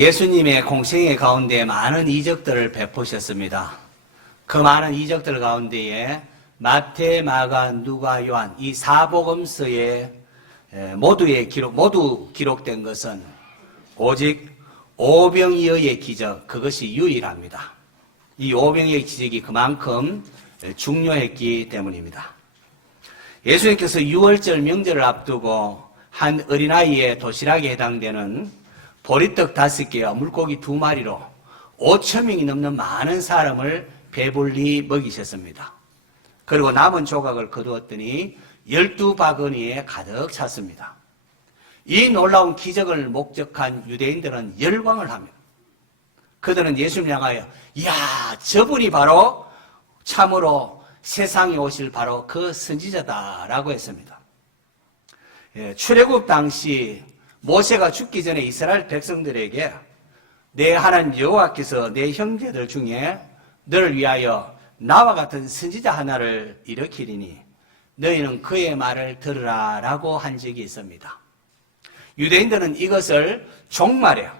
예수님의 공생애 가운데 많은 이적들을 베푸셨습니다. 그 많은 이적들 가운데에 마태, 마가, 누가, 요한 이 사복음서에 모두 기록된 것은 오직 오병이어의 기적, 그것이 유일합니다. 이 오병이어의 기적이 그만큼 중요했기 때문입니다. 예수님께서 유월절 명절을 앞두고 한 어린아이의 도시락에 해당되는 보리떡 5개와 물고기 2마리로 5,000명이 넘는 많은 사람을 배불리 먹이셨습니다. 그리고 남은 조각을 거두었더니 12바구니에 가득 찼습니다. 이 놀라운 기적을 목격한 유대인들은 열광을 합니다. 그들은 예수님을 향하여 이야, 저분이 바로 참으로 세상에 오실 바로 그 선지자다라고 했습니다. 출애굽 당시 모세가 죽기 전에 이스라엘 백성들에게 내 하나님 여호와께서 내 형제들 중에 너를 위하여 나와 같은 선지자 하나를 일으키리니 너희는 그의 말을 들으라 라고 한 적이 있습니다. 유대인들은 이것을 종말에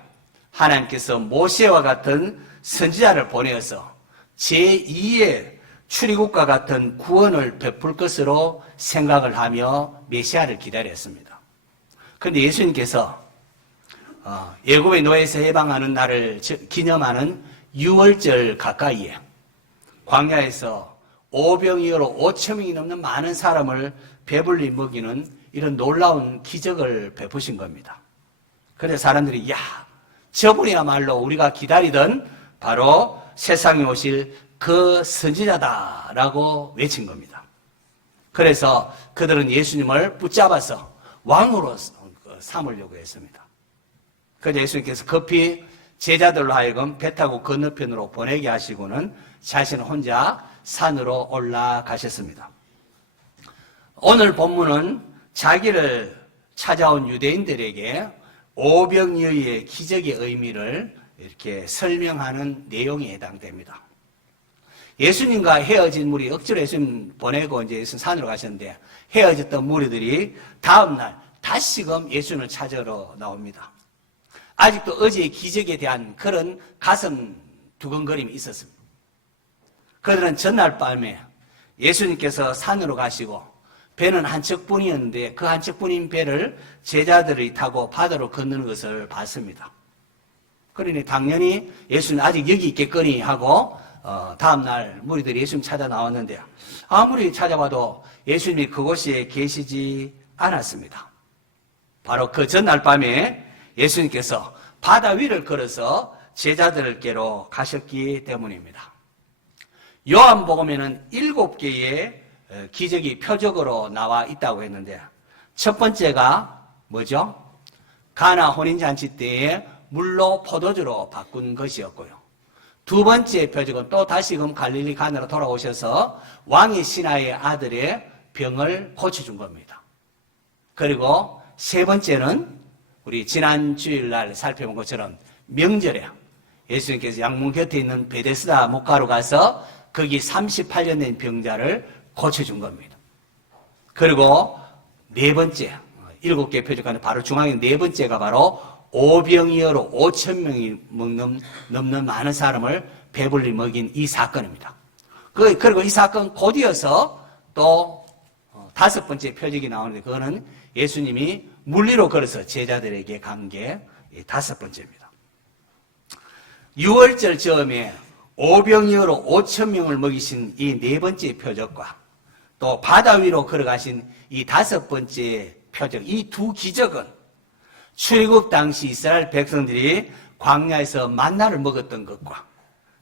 하나님께서 모세와 같은 선지자를 보내어서 제2의 출애굽과 같은 구원을 베풀 것으로 생각을 하며 메시아를 기다렸습니다. 그런데 예수님께서 애굽의 노예에서 해방하는 날을 기념하는 유월절 가까이에 광야에서 오병이어로 5,000명이 넘는 많은 사람을 배불리 먹이는 이런 놀라운 기적을 베푸신 겁니다. 그래서 사람들이 야, 저분이야말로 우리가 기다리던 바로 세상에 오실 그 선지자다라고 외친 겁니다. 그래서 그들은 예수님을 붙잡아서 왕으로 삼으려고 했습니다. 그래서 예수님께서 급히 제자들로 하여금 배 타고 건너편으로 보내게 하시고는 자신 혼자 산으로 올라가셨습니다. 오늘 본문은 자기를 찾아온 유대인들에게 오병이어의 기적의 의미를 이렇게 설명하는 내용에 해당됩니다. 예수님과 헤어진 무리, 억지로 예수님 보내고 이제 예수님 산으로 가셨는데 헤어졌던 무리들이 다음날 다시금 예수님을 찾으러 나옵니다. 아직도 어제의 기적에 대한 그런 가슴 두근거림이 있었습니다. 그들은 전날 밤에 예수님께서 산으로 가시고 배는 한 척뿐이었는데 그 한 척뿐인 배를 제자들이 타고 바다로 건너는 것을 봤습니다. 그러니 당연히 예수님 아직 여기 있겠거니 하고 다음날 무리들이 예수님 찾아 나왔는데 아무리 찾아봐도 예수님이 그곳에 계시지 않았습니다. 바로 그 전날 밤에 예수님께서 바다 위를 걸어서 제자들께로 가셨기 때문입니다. 요한복음에는 7개의 기적이 표적으로 나와 있다고 했는데 첫 번째가 뭐죠? 가나 혼인잔치 때에 물로 포도주로 바꾼 것이었고요. 두 번째 표적은 또 다시금 갈릴리 가나로 돌아오셔서 왕의 신하의 아들의 병을 고쳐준 겁니다. 그리고 세 번째는 우리 지난 주일날 살펴본 것처럼 명절에 예수님께서 양문 곁에 있는 베데스다 목가로 가서 거기 38년 된 병자를 고쳐준 겁니다. 그리고 네 번째, 7개 표적 가운데 바로 중앙에 네 번째가 바로 오병이어로 5,000명이 넘는 많은 사람을 배불리 먹인 이 사건입니다. 그리고 이 사건 곧이어서 또 5번째 표적이 나오는데 그거는 예수님이 물리로 걸어서 제자들에게 간 게 5번째입니다. 6월절 즈음에 오병이어로 5,000명을 먹이신 이 4번째 표적과 또 바다 위로 걸어가신 이 5번째 표적, 이 두 기적은 출애굽 당시 이스라엘 백성들이 광야에서 만나를 먹었던 것과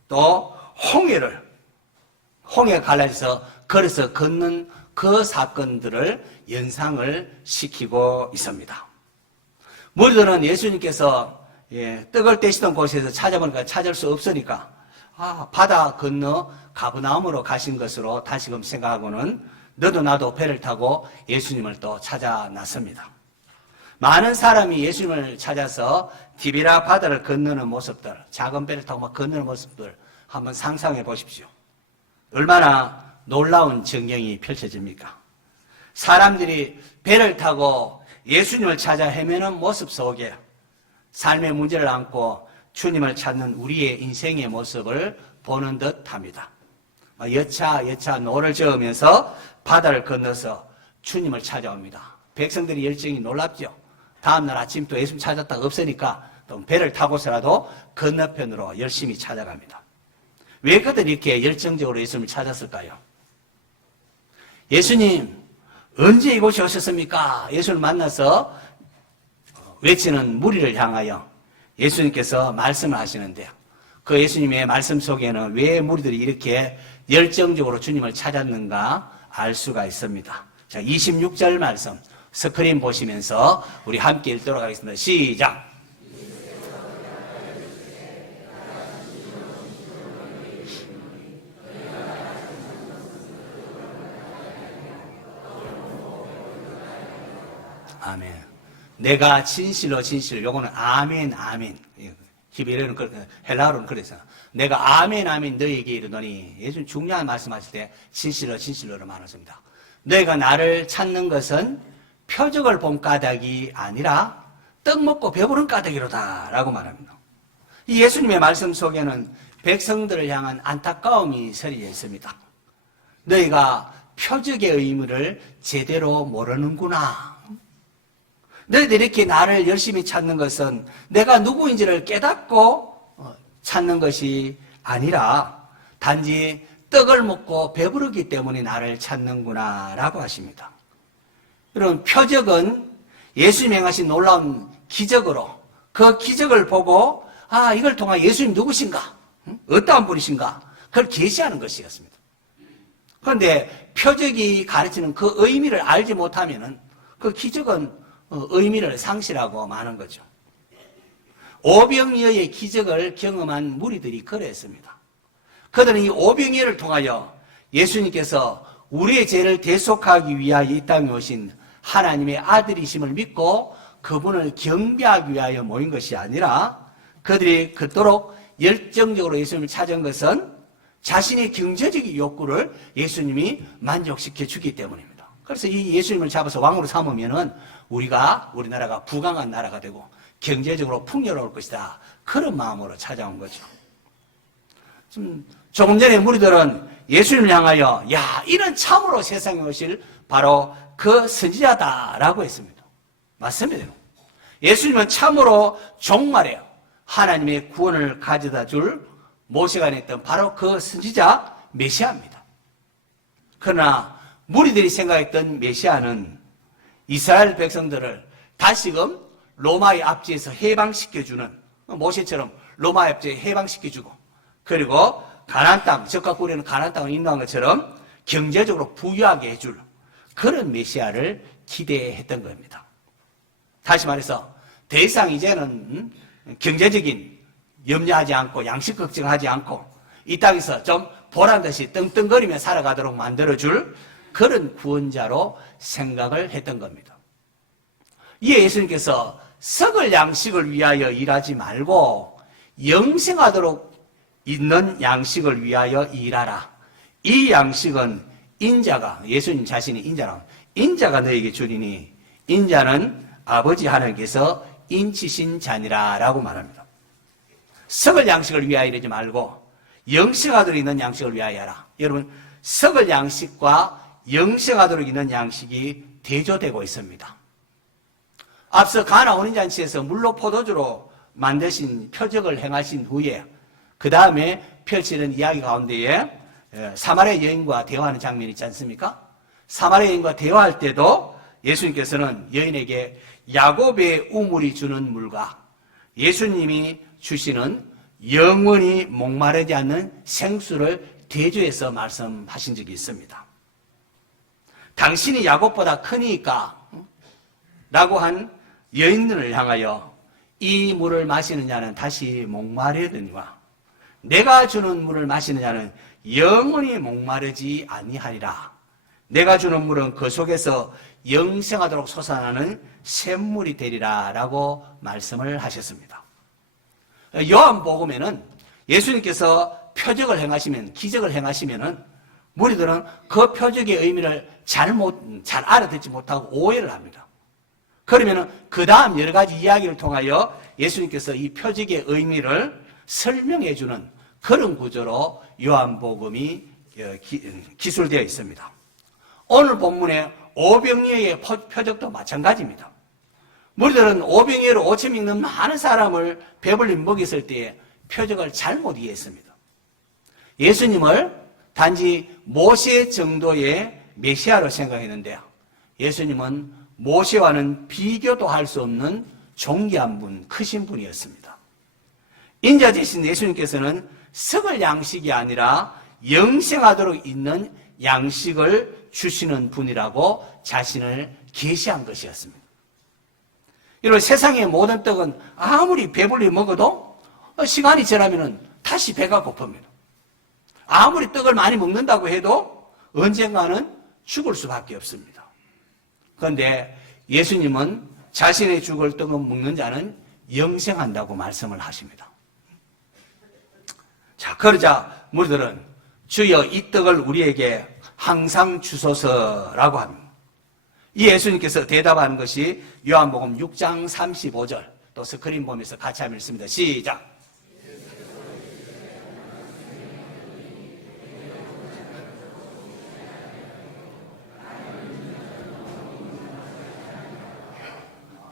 또 홍해 갈라져서 걸어서 걷는 그 사건들을 연상을 시키고 있습니다. 무리들은 예수님께서 떡을 떼시던 곳에서 찾아보니까 찾을 수 없으니까 바다 건너 가브나움으로 가신 것으로 다시금 생각하고는 너도 나도 배를 타고 예수님을 또 찾아 나섭니다. 많은 사람이 예수님을 찾아서 디베라 바다를 건너는 모습들, 작은 배를 타고 막 건너는 모습들 한번 상상해 보십시오. 얼마나 놀라운 전경이 펼쳐집니까? 사람들이 배를 타고 예수님을 찾아 헤매는 모습 속에 삶의 문제를 안고 주님을 찾는 우리의 인생의 모습을 보는 듯합니다. 여차 노를 저으면서 바다를 건너서 주님을 찾아옵니다. 백성들이 열정이 놀랍죠. 다음날 아침 또 예수님 찾았다가 없으니까 또 배를 타고서라도 건너편으로 열심히 찾아갑니다. 왜 그들이 이렇게 열정적으로 예수님을 찾았을까요? 예수님 언제 이곳에 오셨습니까? 예수를 만나서 외치는 무리를 향하여 예수님께서 말씀을 하시는데요. 그 예수님의 말씀 속에는 왜 무리들이 이렇게 열정적으로 주님을 찾았는가 알 수가 있습니다. 자, 26절 말씀 스크린 보시면서 우리 함께 읽도록 하겠습니다. 시작! 아멘. 내가 진실로 요거는 아멘. 히브리어는 헬라어로는 그래서 내가 아멘 너희에게 이르노니 예수님 중요한 말씀하실 때 진실로를 말하십니다. 너희가 나를 찾는 것은 표적을 본 까닭이 아니라 떡 먹고 배부른 까닭이로다 라고 말합니다. 이 예수님의 말씀 속에는 백성들을 향한 안타까움이 서리에 있습니다. 너희가 표적의 의미를 제대로 모르는구나. 너희들이 이렇게 나를 열심히 찾는 것은 내가 누구인지를 깨닫고 찾는 것이 아니라 단지 떡을 먹고 배부르기 때문에 나를 찾는구나 라고 하십니다. 여러분, 표적은 예수님이 행하신 놀라운 기적으로 그 기적을 보고 이걸 통한 예수님 누구신가? 어떠한 분이신가? 그걸 계시하는 것이었습니다. 그런데 표적이 가르치는 그 의미를 알지 못하면은 그 기적은 의미를 상실하고 마는 거죠. 오병이어의 기적을 경험한 무리들이 그랬습니다. 그들은 이 오병이어를 통하여 예수님께서 우리의 죄를 대속하기 위하여 이 땅에 오신 하나님의 아들이심을 믿고 그분을 경배하기 위하여 모인 것이 아니라 그들이 그토록 열정적으로 예수님을 찾은 것은 자신의 경제적인 욕구를 예수님이 만족시켜 주기 때문입니다. 그래서 이 예수님을 잡아서 왕으로 삼으면은 우리나라가 부강한 나라가 되고 경제적으로 풍요로울 것이다. 그런 마음으로 찾아온 거죠. 조금 전에 무리들은 예수님을 향하여 이는 참으로 세상에 오실 바로 그 선지자다라고 했습니다. 맞습니다. 예수님은 참으로 종말에 하나님의 구원을 가져다 줄 모세가 냈던 바로 그 선지자 메시아입니다. 그러나 무리들이 생각했던 메시아는 이스라엘 백성들을 다시금 로마의 압제에서 해방시켜주는 모세처럼 로마의 압제에 해방시켜주고 그리고 가나안 땅, 적과 꿀에는 가나안 땅을 인도한 것처럼 경제적으로 부유하게 해줄 그런 메시아를 기대했던 겁니다. 다시 말해서 더 이상 이제는 경제적인 염려하지 않고 양식 걱정하지 않고 이 땅에서 좀 보란듯이 떵떵거리며 살아가도록 만들어줄 그런 구원자로 생각을 했던 겁니다. 이에 예수님께서 썩을 양식을 위하여 일하지 말고 영생하도록 있는 양식을 위하여 일하라. 이 양식은 인자가, 예수님 자신이 인자가 너에게 주리니 인자는 아버지 하나님께서 인치신 자니라 라고 말합니다. 썩을 양식을 위하여 일하지 말고 영생하도록 있는 양식을 위하여 하라. 여러분, 썩을 양식과 영생하도록 있는 양식이 대조되고 있습니다. 앞서 가나 혼인잔치에서 물로 포도주로 만드신 표적을 행하신 후에 그 다음에 펼치는 이야기 가운데에 사마리아 여인과 대화하는 장면이 있지 않습니까? 사마리아 여인과 대화할 때도 예수님께서는 여인에게 야곱의 우물이 주는 물과 예수님이 주시는 영원히 목마르지 않는 생수를 대조해서 말씀하신 적이 있습니다. 당신이 야곱보다 크니까 라고 한 여인들을 향하여 이 물을 마시는 자는 다시 목마르거니와 내가 주는 물을 마시는 자는 영원히 목마르지 아니하리라. 내가 주는 물은 그 속에서 영생하도록 솟아나는 샘물이 되리라 라고 말씀을 하셨습니다. 요한복음에는 예수님께서 표적을 행하시면, 기적을 행하시면은 무리들은 그 표적의 의미를 잘 알아듣지 못하고 오해를 합니다. 그러면은 그 다음 여러 가지 이야기를 통하여 예수님께서 이 표적의 의미를 설명해 주는 그런 구조로 요한복음이 기술되어 있습니다. 오늘 본문의 오병이어의 표적도 마찬가지입니다. 무리들은 오병이어로 5천 있는 많은 사람을 배불리 먹였을 때에 표적을 잘못 이해했습니다. 예수님을 단지 모세 정도의 메시아로 생각했는데 예수님은 모세와는 비교도 할 수 없는 존귀한 분, 크신 분이었습니다. 인자 되신 예수님께서는 썩을 양식이 아니라 영생하도록 있는 양식을 주시는 분이라고 자신을 계시한 것이었습니다. 여러분, 세상의 모든 떡은 아무리 배불리 먹어도 시간이 지나면 다시 배가 고픕니다. 아무리 떡을 많이 먹는다고 해도 언젠가는 죽을 수밖에 없습니다. 그런데 예수님은 자신의 죽을 떡을 먹는 자는 영생한다고 말씀을 하십니다. 자, 그러자 무리들은 주여 이 떡을 우리에게 항상 주소서라고 합니다. 이 예수님께서 대답하는 것이 요한복음 6장 35절, 또 스크린 보면서 같이 한번 읽습니다. 시작.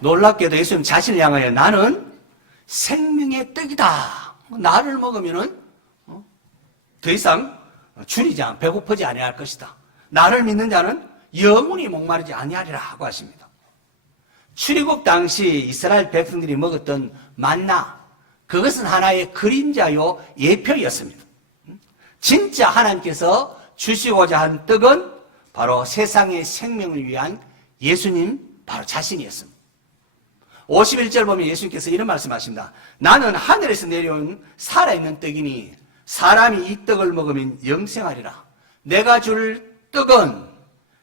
놀랍게도 예수님 자신을 향하여 나는 생명의 떡이다. 나를 먹으면은 더 이상 줄이지 않고 배고프지 아니할 것이다. 나를 믿는 자는 영원히 목마르지 아니하리라 하고 하십니다. 출애굽 당시 이스라엘 백성들이 먹었던 만나, 그것은 하나의 그림자요 예표였습니다. 진짜 하나님께서 주시고자 한 떡은 바로 세상의 생명을 위한 예수님 바로 자신이었습니다. 51절 보면 예수님께서 이런 말씀하십니다. 나는 하늘에서 내려온 살아있는 떡이니 사람이 이 떡을 먹으면 영생하리라. 내가 줄 떡은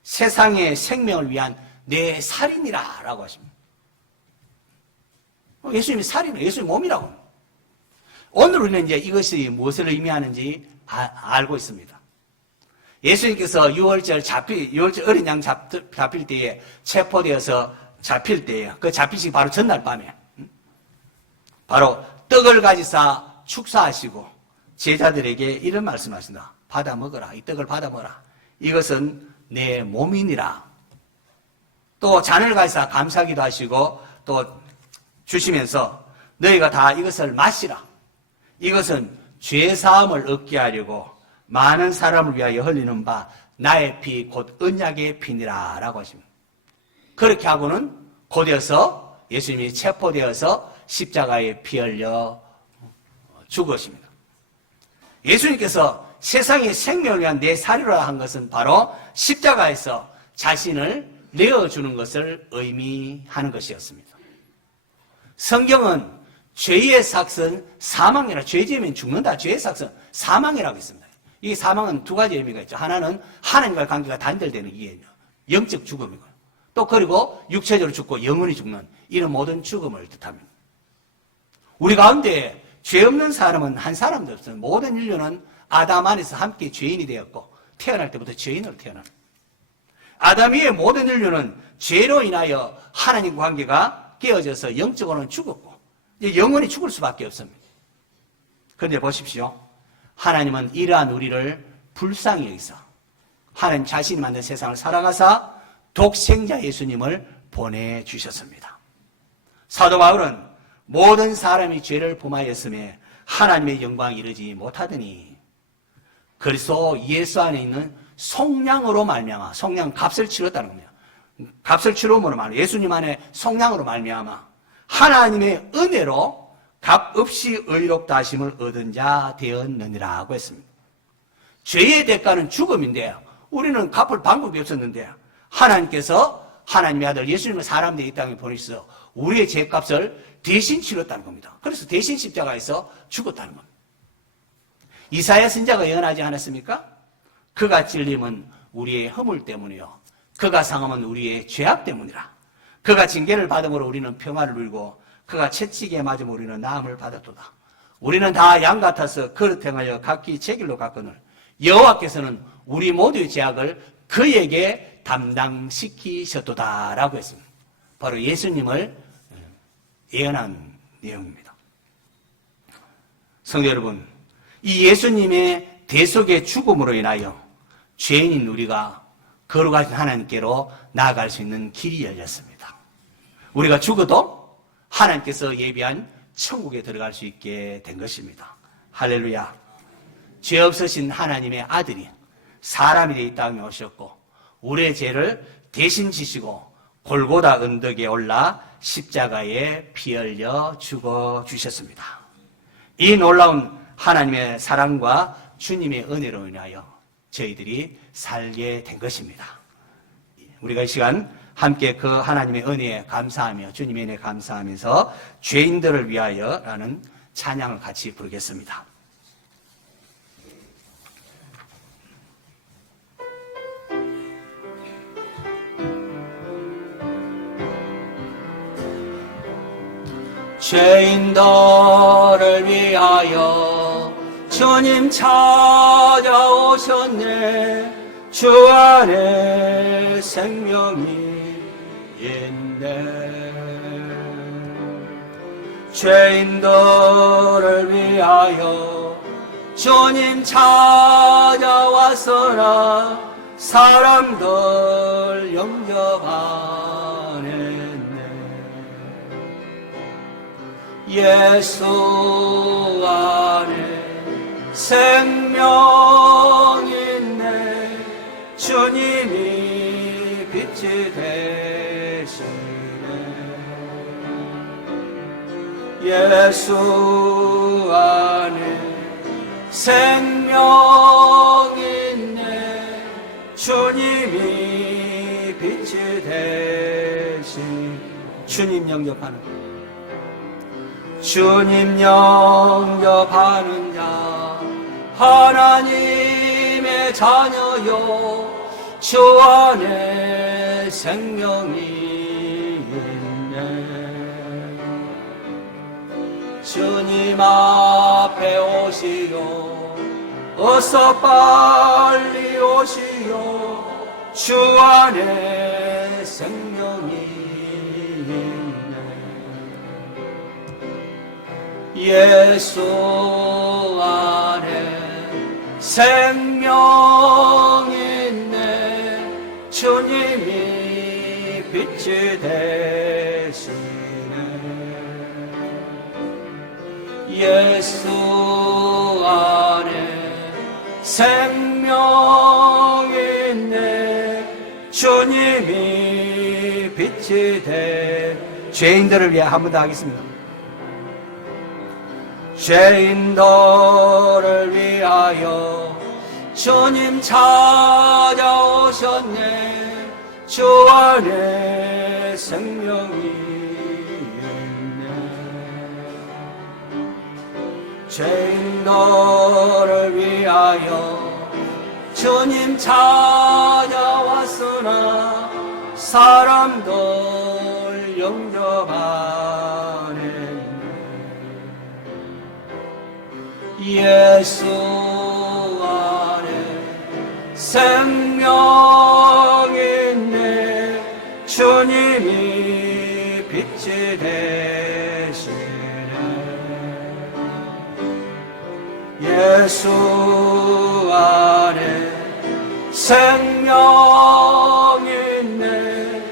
세상의 생명을 위한 내 살이니라 라고 하십니다. 예수님이 살이네, 예수님 몸이라고. 오늘 우리는 이제 이것이 무엇을 의미하는지 알고 있습니다. 예수님께서 6월절 어린 양 잡힐 때에 체포되어서 잡힐 때에 그 잡히시기 바로 전날 밤에 바로 떡을 가지사 축사하시고 제자들에게 이런 말씀하신다. 받아 먹어라. 이 떡을 받아 먹어라. 이것은 내 몸이니라. 또 잔을 가지사 감사기도 하시고 또 주시면서 너희가 다 이것을 마시라. 이것은 죄사함을 얻게 하려고 많은 사람을 위하여 흘리는 바 나의 피 곧 언약의 피니라 라고 하십니다. 그렇게 하고는 곧이어서 예수님이 체포되어서 십자가에 피 흘려 죽으십니다. 예수님께서 세상의 생명을 위한 내 살이라 한 것은 바로 십자가에서 자신을 내어주는 것을 의미하는 것이었습니다. 성경은 죄의 삭은 사망이라, 죄지으면 죽는다. 죄의 삭은 사망이라고 했습니다. 이 사망은 두 가지 의미가 있죠. 하나는 하나님과의 관계가 단절되는 이게 영적 죽음이고, 또 그리고 육체적으로 죽고 영원히 죽는 이런 모든 죽음을 뜻합니다. 우리 가운데 죄 없는 사람은 한 사람도 없어요. 모든 인류는 아담 안에서 함께 죄인이 되었고 태어날 때부터 죄인으로 태어납니다. 아담 이후의 모든 인류는 죄로 인하여 하나님과 관계가 깨어져서 영적으로는 죽었고 이제 영원히 죽을 수밖에 없습니다. 그런데 보십시오. 하나님은 이러한 우리를 불쌍히 여기서 하나님 자신이 만든 세상을 살아가사 독생자 예수님을 보내주셨습니다. 사도 바울은 모든 사람이 죄를 범하였음에 하나님의 영광이 이르지 못하더니 그리스도 예수 안에 있는 속량으로 말미암아, 속량 값을 치렀다는 겁니다. 값을 치름으로 말미암아, 예수님 안에 속량으로 말미암아 하나님의 은혜로 값 없이 의롭다 하심을 얻은 자 되었느니라고 했습니다. 죄의 대가는 죽음인데 우리는 갚을 방법이 없었는데 하나님께서 하나님의 아들 예수님을 사람 되어 이 땅에 보내셔서 우리의 죄값을 대신 치렀다는 겁니다. 그래서 대신 십자가에서 죽었다는 겁니다. 이사야 선지자가 예언하지 않았습니까? 그가 찔림은 우리의 허물 때문이요 그가 상함은 우리의 죄악 때문이라. 그가 징계를 받음으로 우리는 평화를 누리고 그가 채찍에 맞음으로 우리는 나음을 받았도다. 우리는 다 양 같아서 그릇 행하여 각기 제 길로 갔거늘 여호와께서는 우리 모두의 죄악을 그에게 담당시키셨도다 라고 했습니다. 바로 예수님을 예언한 내용입니다. 성도 여러분, 이 예수님의 대속의 죽음으로 인하여 죄인인 우리가 거룩하신 하나님께로 나아갈 수 있는 길이 열렸습니다. 우리가 죽어도 하나님께서 예비한 천국에 들어갈 수 있게 된 것입니다. 할렐루야. 죄 없으신 하나님의 아들이 사람이 되어 이 땅에 오셨고 우리의 죄를 대신 지시고 골고다 언덕에 올라 십자가에 피 흘려 죽어 주셨습니다. 이 놀라운 하나님의 사랑과 주님의 은혜로 인하여 저희들이 살게 된 것입니다. 우리가 이 시간 함께 그 하나님의 은혜에 감사하며 주님의 은혜에 감사하면서 죄인들을 위하여라는 찬양을 같이 부르겠습니다. 죄인들을 위하여 주님 찾아오셨네. 주 안에 생명이 있네. 죄인들을 위하여 주님 찾아왔으나 사람들 영접 안 했네. 예수 안에 생명 있네. 주님이 빛이 되시네. 예수 안에 생명 있네. 주님이 빛이 되신 주님 영접하는 주님 영접하는 자 하나님의 자녀요. 주 안에 생명이 있네. 주님 앞에 오시오. 어서 빨리 오시오. 주 안에 생명이 있네. 예수 안에 생명 있네. 주님이 빛이 되시네. 예수 안에 생명 있네. 주님이 빛이 되. 죄인들을 위해 한 번 더 하겠습니다. 죄인들을 위하여 주님 찾아오셨네. 주 안에 생명이 있네. 죄인들을 위하여 주님 찾아왔으나 사람들 영접 안 했네. 예수 안에 생명 있네. 주님이 빛이 되시네. 예수 안에 생명 있네.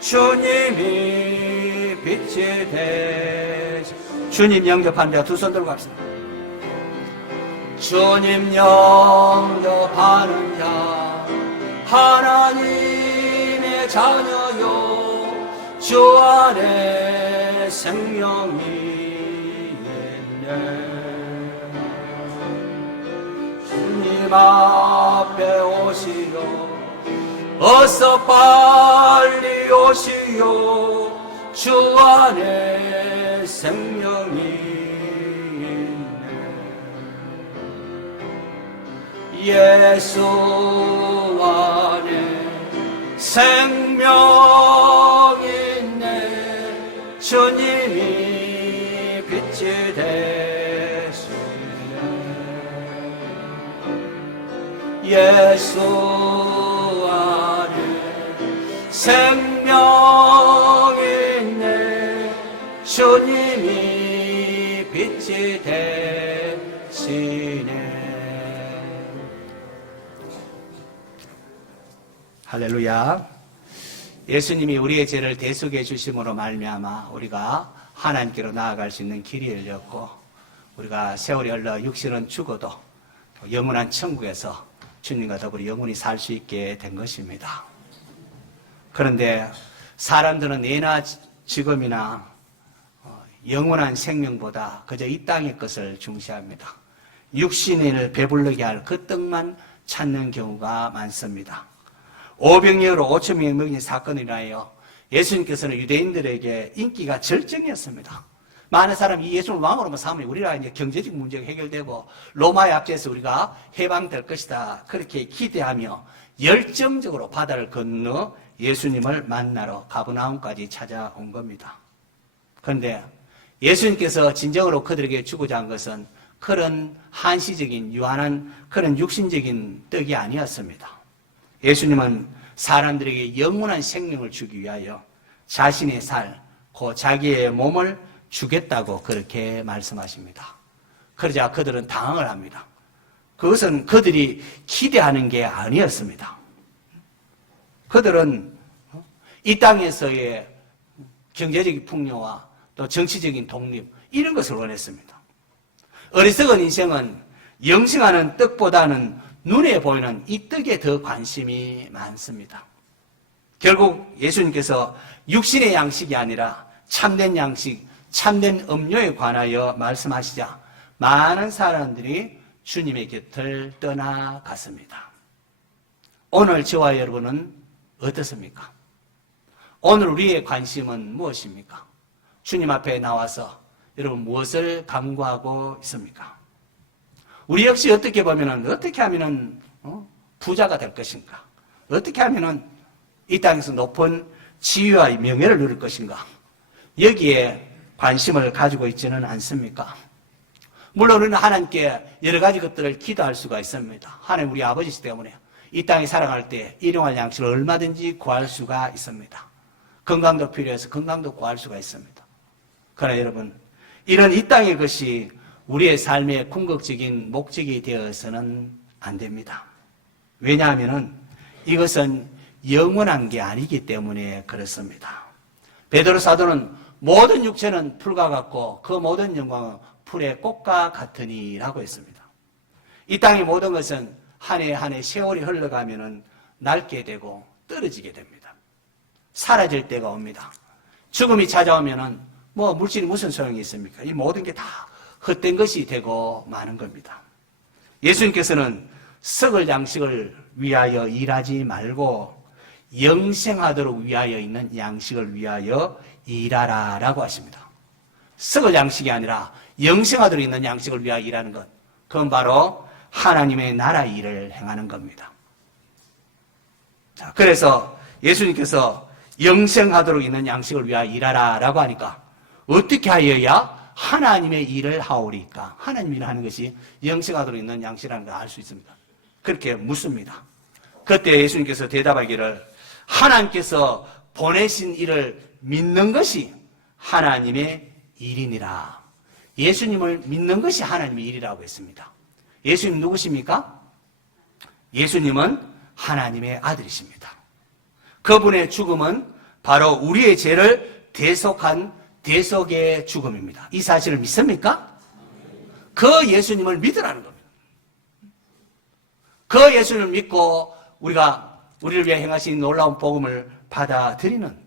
주님이 빛이 되시네. 주님 영접한 자 두 손 들고 갑시다. 주님 영접하는 자 하나님의 자녀요. 주 안에 생명이 있네. 주님 앞에 오시오. 어서 빨리 오시오. 주 안에 생명이 예수 안에 생명 있네. 주님이 빛이 되시네. 예수 안에 생명 주님이 빛이 되시네. 할렐루야. 예수님이 우리의 죄를 대속해 주심으로 말미암아 우리가 하나님께로 나아갈 수 있는 길이 열렸고, 우리가 세월이 흘러 육신은 죽어도 영원한 천국에서 주님과 더불어 영원히 살 수 있게 된 것입니다. 그런데 사람들은 예나 지금이나 영원한 생명보다 그저 이 땅의 것을 중시합니다. 육신을 배부르게 할 그 떡만 찾는 경우가 많습니다. 오병이어로 5,000명이 먹인 사건을 인하여 예수님께서는 유대인들에게 인기가 절정이었습니다. 많은 사람이 예수를 왕으로만 삼으니 우리가 이제 경제적 문제가 해결되고 로마의 압제에서 우리가 해방될 것이다, 그렇게 기대하며 열정적으로 바다를 건너 예수님을 만나러 가버나움까지 찾아온 겁니다. 그런데 예수님께서 진정으로 그들에게 주고자 한 것은 그런 한시적인 유한한 그런 육신적인 떡이 아니었습니다. 예수님은 사람들에게 영원한 생명을 주기 위하여 자신의 살, 그 자기의 몸을 주겠다고 그렇게 말씀하십니다. 그러자 그들은 당황을 합니다. 그것은 그들이 기대하는 게 아니었습니다. 그들은 이 땅에서의 경제적인 풍요와 또 정치적인 독립, 이런 것을 원했습니다. 어리석은 인생은 영생하는 떡보다는 눈에 보이는 이 떡에 더 관심이 많습니다. 결국 예수님께서 육신의 양식이 아니라 참된 양식, 참된 음료에 관하여 말씀하시자 많은 사람들이 주님의 곁을 떠나갔습니다. 오늘 저와 여러분은 어떻습니까? 오늘 우리의 관심은 무엇입니까? 주님 앞에 나와서 여러분 무엇을 간구하고 있습니까? 우리 역시 어떻게 하면 부자가 될 것인가? 어떻게 하면 이 땅에서 높은 지위와 명예를 누릴 것인가? 여기에 관심을 가지고 있지는 않습니까? 물론 우리는 하나님께 여러 가지 것들을 기도할 수가 있습니다. 하나님 우리 아버지시 때문에 이 땅에 살아갈 때 일용할 양식을 얼마든지 구할 수가 있습니다. 건강도 필요해서 건강도 구할 수가 있습니다. 그러나 여러분, 이런 이 땅의 것이 우리의 삶의 궁극적인 목적이 되어서는 안 됩니다. 왜냐하면 이것은 영원한 게 아니기 때문에 그렇습니다. 베드로 사도는 모든 육체는 풀과 같고 그 모든 영광은 풀의 꽃과 같으니라고 했습니다. 이 땅의 모든 것은 한 해 한 해 세월이 흘러가면 낡게 되고 떨어지게 됩니다. 사라질 때가 옵니다. 죽음이 찾아오면 물질이 무슨 소용이 있습니까? 이 모든 게 다 헛된 것이 되고 마는 겁니다. 예수님께서는 썩을 양식을 위하여 일하지 말고 영생하도록 위하여 있는 양식을 위하여 일하라라고 하십니다. 썩을 양식이 아니라 영생하도록 있는 양식을 위하여 일하는 것, 그건 바로 하나님의 나라 일을 행하는 겁니다. 자, 그래서 예수님께서 영생하도록 있는 양식을 위하여 일하라라고 하니까 어떻게 하여야 하나님의 일을 하오리까? 하나님 일을 하는 것이 영생하도록 있는 양식이라는 걸 알 수 있습니다. 그렇게 묻습니다. 그때 예수님께서 대답하기를 하나님께서 보내신 일을 믿는 것이 하나님의 일이니라. 예수님을 믿는 것이 하나님의 일이라고 했습니다. 예수님 누구십니까? 예수님은 하나님의 아들이십니다. 그분의 죽음은 바로 우리의 죄를 대속한 대속의 죽음입니다. 이 사실을 믿습니까? 그 예수님을 믿으라는 겁니다. 그 예수님을 믿고 우리를 위해 행하신 놀라운 복음을 받아들이면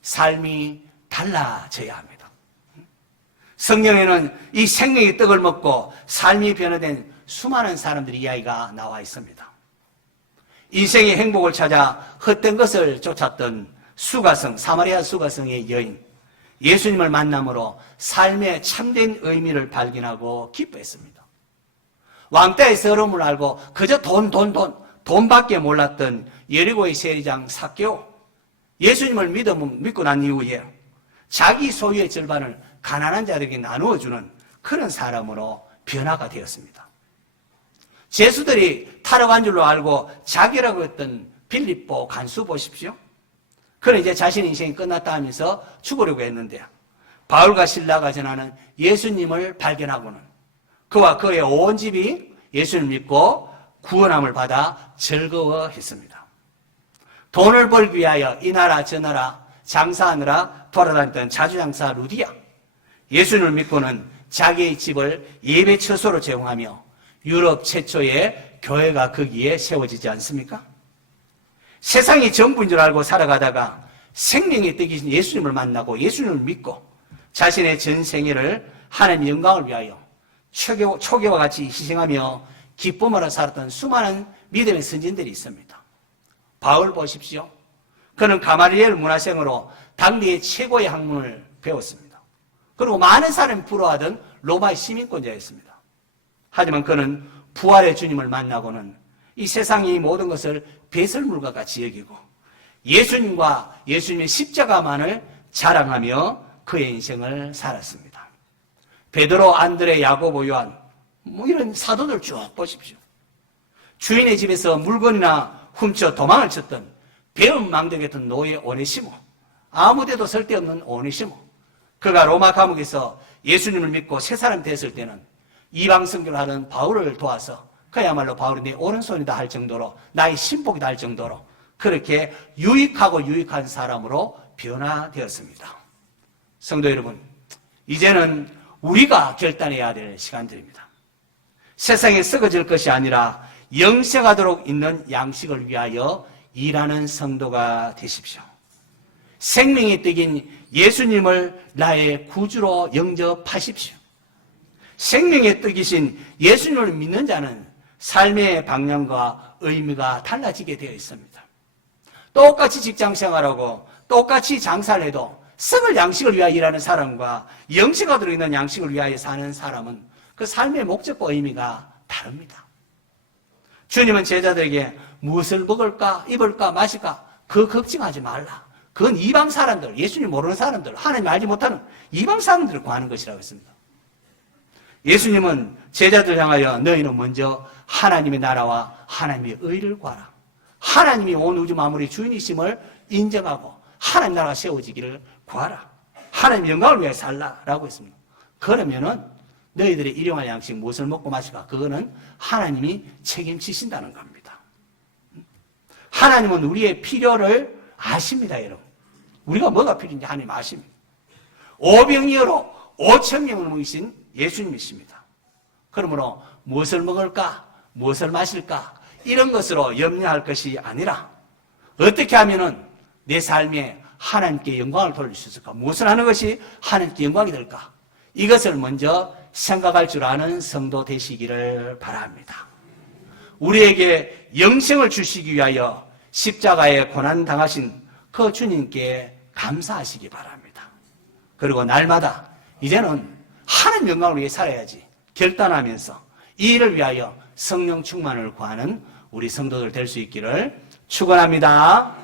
삶이 달라져야 합니다. 성경에는 이 생명의 떡을 먹고 삶이 변화된 수많은 사람들의 이야기가 나와 있습니다. 인생의 행복을 찾아 헛된 것을 쫓았던 사마리아 수가성의 여인, 예수님을 만남으로 삶의 참된 의미를 발견하고 기뻐했습니다. 왕따의 서러움을 알고 그저 돈밖에 몰랐던 여리고의 세리장 삭개오, 예수님을 믿고 난 이후에 자기 소유의 절반을 가난한 자들에게 나누어주는 그런 사람으로 변화가 되었습니다. 죄수들이 타락한 줄로 알고 자기라고 했던 빌립보 간수 보십시오. 그는 이제 자신의 인생이 끝났다 하면서 죽으려고 했는데 바울과 실라가 전하는 예수님을 발견하고는 그와 그의 온 집이 예수님을 믿고 구원함을 받아 즐거워했습니다. 돈을 벌기 위하여 이 나라 저 나라 장사하느라 돌아다녔던 자주장사 루디아, 예수님을 믿고는 자기의 집을 예배 처소로 제공하며 유럽 최초의 교회가 거기에 세워지지 않습니까? 세상이 전부인 줄 알고 살아가다가 생명의 떡이신 예수님을 만나고 예수님을 믿고 자신의 전 생애를 하나님의 영광을 위하여 초기와 같이 희생하며 기쁨으로 살았던 수많은 믿음의 선진들이 있습니다. 바울 보십시오. 그는 가마리엘 문화생으로 당대의 최고의 학문을 배웠습니다. 그리고 많은 사람이 부러워하던 로마의 시민권자였습니다. 하지만 그는 부활의 주님을 만나고는 이 세상의 모든 것을 배설물과 같이 여기고 예수님과 예수님의 십자가만을 자랑하며 그의 인생을 살았습니다. 베드로, 안드레, 야고보, 요한 이런 사도들 쭉 보십시오. 주인의 집에서 물건이나 훔쳐 도망을 쳤던 배은 망덕했던 노예 오네시모, 아무데도 쓸데없는 오네시모, 그가 로마 감옥에서 예수님을 믿고 새 사람이 됐을 때는 이방 선교를 하는 바울을 도와서 그야말로 바울이 내 오른손이다 할 정도로 나의 신복이다 할 정도로 그렇게 유익하고 유익한 사람으로 변화되었습니다. 성도 여러분, 이제는 우리가 결단해야 될 시간들입니다. 세상에 썩어질 것이 아니라 영생하도록 있는 양식을 위하여 일하는 성도가 되십시오. 생명의 떡인 예수님을 나의 구주로 영접하십시오. 생명의 떡이신 예수님을 믿는 자는 삶의 방향과 의미가 달라지게 되어 있습니다. 똑같이 직장생활하고 똑같이 장사를 해도 썩을 양식을 위하여 일하는 사람과 영생하도록 있는 양식을 위하여 사는 사람은 그 삶의 목적과 의미가 다릅니다. 주님은 제자들에게 무엇을 먹을까, 입을까, 마실까 그 걱정하지 말라. 그건 이방 사람들, 예수님 모르는 사람들, 하나님 알지 못하는 이방 사람들을 구하는 것이라고 했습니다. 예수님은 제자들 향하여 너희는 먼저 하나님의 나라와 하나님의 의를 구하라. 하나님이 온 우주 만물의 주인이심을 인정하고 하나님 나라가 세워지기를 구하라. 하나님 영광을 위해 살라라고 했습니다. 그러면은 너희들의 일용할 양식 무엇을 먹고 마실까? 그거는 하나님이 책임지신다는 겁니다. 하나님은 우리의 필요를 아십니다, 여러분. 우리가 뭐가 필요한지 하나님 아십니다. 오병이어로 5,000명을 먹이신 예수님이십니다. 그러므로 무엇을 먹을까? 무엇을 마실까? 이런 것으로 염려할 것이 아니라 어떻게 하면은 내 삶에 하나님께 영광을 돌릴 수 있을까? 무엇을 하는 것이 하나님께 영광이 될까? 이것을 먼저 생각할 줄 아는 성도 되시기를 바랍니다. 우리에게 영생을 주시기 위하여 십자가에 고난당하신 그 주님께 감사하시기 바랍니다. 그리고 날마다 이제는 하나님 영광을 위해 살아야지 결단하면서 이 일을 위하여 성령 충만을 구하는 우리 성도들 될 수 있기를 축원합니다.